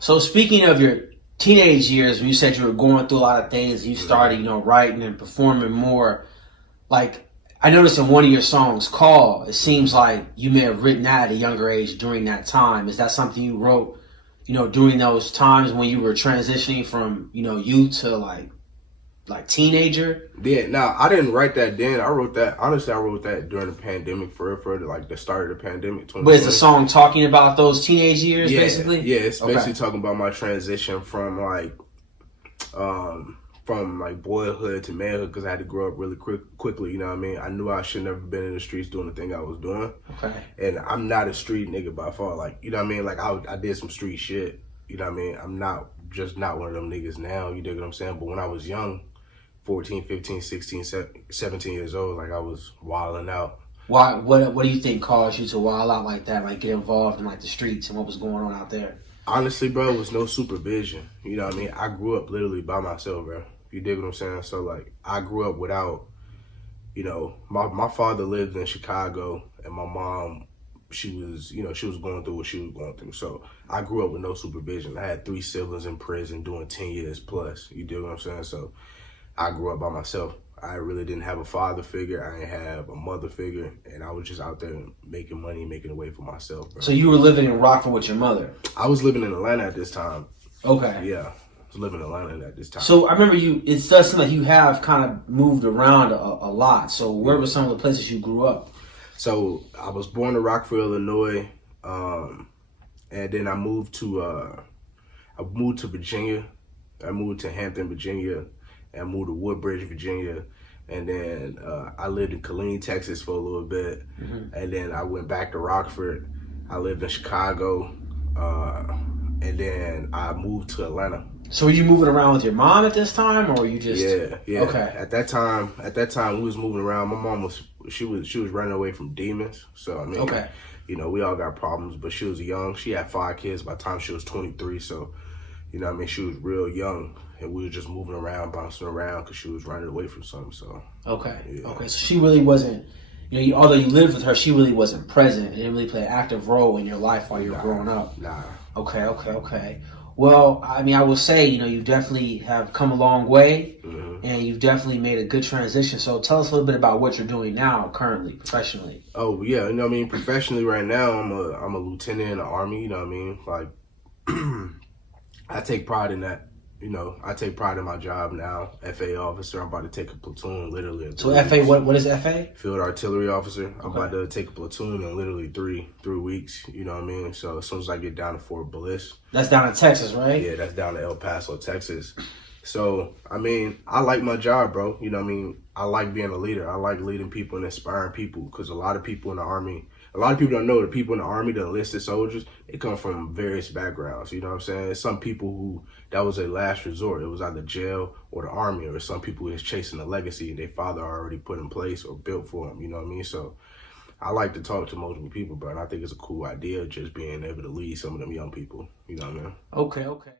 So speaking of your teenage years, when you said you were going through a lot of things, you started, writing and performing more. Like I noticed in one of your songs, "Call," it seems like you may have written that at a younger age during that time. Is that something you wrote, during those times when you were transitioning from, youth to like teenager? Yeah, now I didn't write that then. I wrote that honestly. I wrote that during the pandemic for like the start of the pandemic, But it's a 2020. song talking about those teenage years, Yeah, basically. yeah. It's Okay. basically talking about my transition from like boyhood to manhood because I had to grow up really quickly. You know what I mean? I knew I should never been in the streets doing the thing I was doing, Okay. and I'm not a street nigga by far. Like you know what I mean? Like I did some street shit. You know what I mean? I'm not one of them niggas now. You dig what I'm saying? But when I was young, 14, 15, 16, 17 years old, like I was wilding out. Why? What do you think caused you to wild out like that? Like get involved in like the streets and what was going on out there? Honestly, bro, it was no supervision. You know what I mean? I grew up literally by myself, bro. You dig what I'm saying? So like I grew up without, my father lived in Chicago and my mom, she was going through what she was going through. So I grew up with no supervision. I had 3 siblings in prison doing 10 years plus. You dig what I'm saying? So I grew up by myself. I really didn't have a father figure. I didn't have a mother figure. And I was just out there making money, making a way for myself, bro. So you were living in Rockford with your mother. I was living in Atlanta at this time. Okay. Yeah. I was living in Atlanta at this time. So I remember you. It does seem like you have kind of moved around a lot. So where were some of the places you grew up? So I was born in Rockford, Illinois, and then I moved to Virginia. I moved to Hampton, Virginia, and I moved to Woodbridge, Virginia, and then I lived in Killeen, Texas for a little bit, and then I went back to Rockford. I lived in Chicago, and then I moved to Atlanta. So were you moving around with your mom at this time, or were you just? Yeah. Okay. At that time, we was moving around. My mom was she was running away from demons. So I mean, Okay. we all got problems. But she was young. She had 5 kids by the time she was 23. So I mean, she was real young, and we were just moving around, bouncing around because she was running away from something. So Okay. yeah. Okay. So she really wasn't. Although you lived with her, she really wasn't present and didn't really play an active role in your life while you were growing up. Nah. Okay. Well, I mean, I will say, you definitely have come a long way, and you've definitely made a good transition. So tell us a little bit about what you're doing now, currently, professionally. Oh yeah, you know what I mean. Professionally, right now, I'm a lieutenant in the Army. You know what I mean. Like, I take pride in that. I take pride in my job now. FA officer. I'm about to take a platoon literally. In So 3 FA, weeks. what is FA? Field artillery officer. I'm about to take a platoon in literally three weeks. You know what I mean? So as soon as I get down to Fort Bliss. That's down in Texas, right? Yeah, that's down to El Paso, Texas. So, I mean, I like my job, bro. You know what I mean? I like being a leader. I like leading people and inspiring people because a lot of people in the Army, a lot of people don't know the people in the Army, the enlisted soldiers, they come from various backgrounds. You know what I'm saying? Some people who, that was their last resort. It was either jail or the Army, or some people who is chasing a legacy their father already put in place or built for them. You know what I mean? So, I like to talk to multiple people, bro, and I think it's a cool idea just being able to lead some of them young people. You know what I mean? Okay.